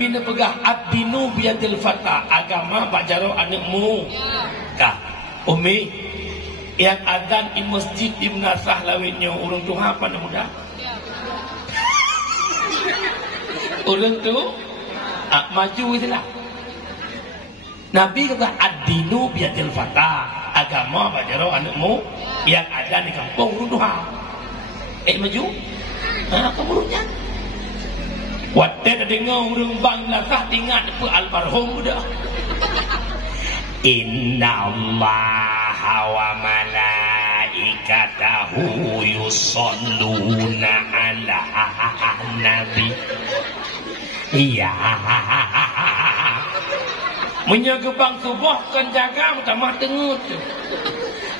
Bina pegah ad-dinu biyadil fata, agama pak jaro anakmu. Kah, Umi yang adzan di masjid di Menasah lawitnya urang tu apa nak muda? Urang tu maju itulah. Nabi kata ad-dinu biyadil fata, agama pak jaro anakmu yang adzan di kampung urang tu maju. Kemurunya Wadah dah dengar orang Bangladesh ingat apa almarhum dah. Inna Allaha wa malaikatahu yusalluna ala nabi. Iya. Menjaga bang subuh kan jaga utama tengut.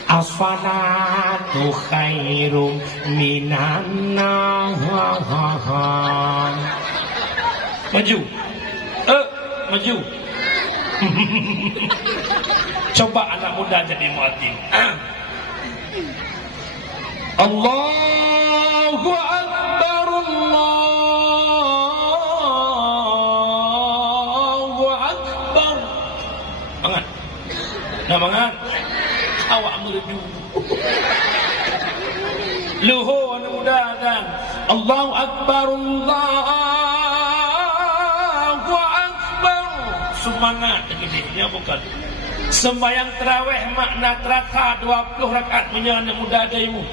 As-salatu khairum minan nahar. Maju. Maju. Coba anak muda jadi muadzin. Allahu Akbar, Allahu Akbar. Bangat. Nah bangat. Awak merdu. Luhur anak muda dan Allahu Akbar, Allahu Akbar. Semangat begini, bukan. Sembahyang tarawih makna terasa 20 rakaat punya anak muda adaimu.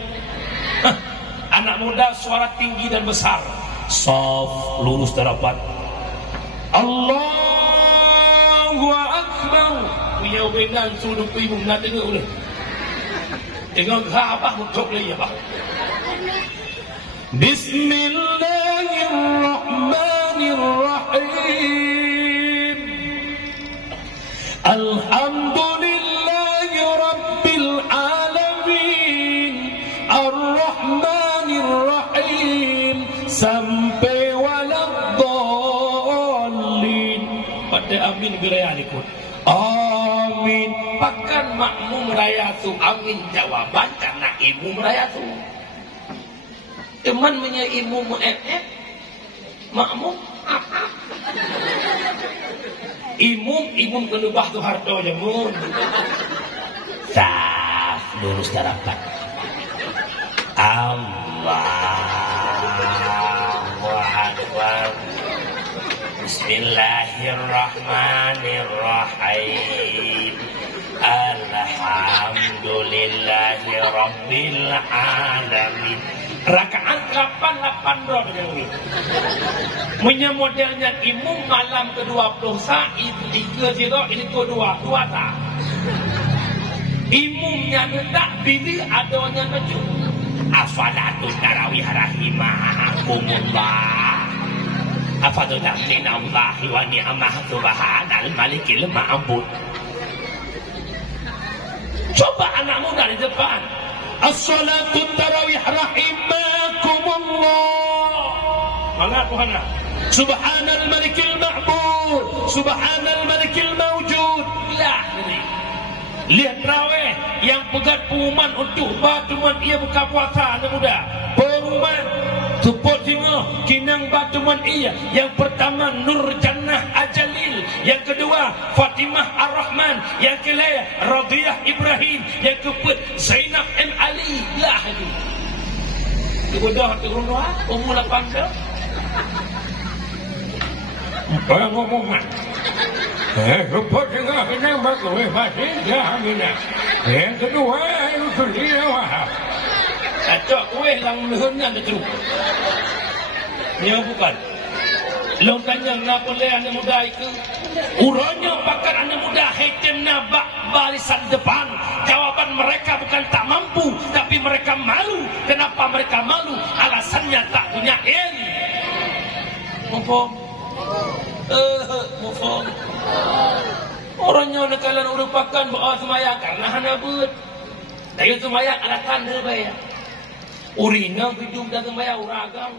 Anak muda suara tinggi dan besar. Saf lurus terapat. Allahu Akbar. Punya wenang suruh ibu nak tengok boleh. Tengok apa untuk lagi apa? Bismillahirrahmanirrahim. Alhamdulillahi rabbil alamin. Ar-Rahmanir-Rahim. Sampai waladhdallin. Pada amin geraya ikut. Amin. Bahkan makmum raya tu amin jawaban karena ibu raya tu. Teman punya ibu makmum apa? Imum kedubah tu harto jamun. Saf lurus terapat. Allahu Akbar. Bismillahirrahmanirrahim. Alhamdulillahi rabbil alamin. Rakaat 8 roh ini. Punya modelnya imum malam ke-20 sa, itu 3 ini kedua 2 sa. Imumnya hendak pilih adanya maju. As-salatu tarawih rahimakumullah. Afadu ta'minallahi wa ni'amah subhanal malikil ma'bud. Coba anak muda di depan. As-salatu tarawih rahimakumullah. Mana Tuhan? Subhanal malikil ma'bud. Subhanal malikil mawjud. Lihat tarawih yang pegat pengumuman untuk batuman ia buka puasa anak muda. Pengumuman support singa kinang batuman ia. Yang pertama Nur Jannah Ajalil, yang kedua Fatimah Ar-Rahman, yang ketiga Radiyah Ibrahim, yang keempat Zainab M Ali. Lah itu. Udah turun doa umur 8 dah. Apa ngomongan? Support singa kinang batuman masih dah mina. Yang kedua itu dia wah. Acak kuih lang lehernya ada teruk. Ini bukan. Long tanya kenapa boleh anak muda itu? Uranya pakar anak muda hakimnya barisan depan. Jawaban mereka bukan tak mampu, tapi mereka malu. Kenapa mereka malu? Alasannya tak punya ilmu. Mufum. Mufum. Orangnya nekalan urupakan bahawa semayang karena hana but. Dari semayang ada tanda bayar. Urina hidup dan semayang uragam.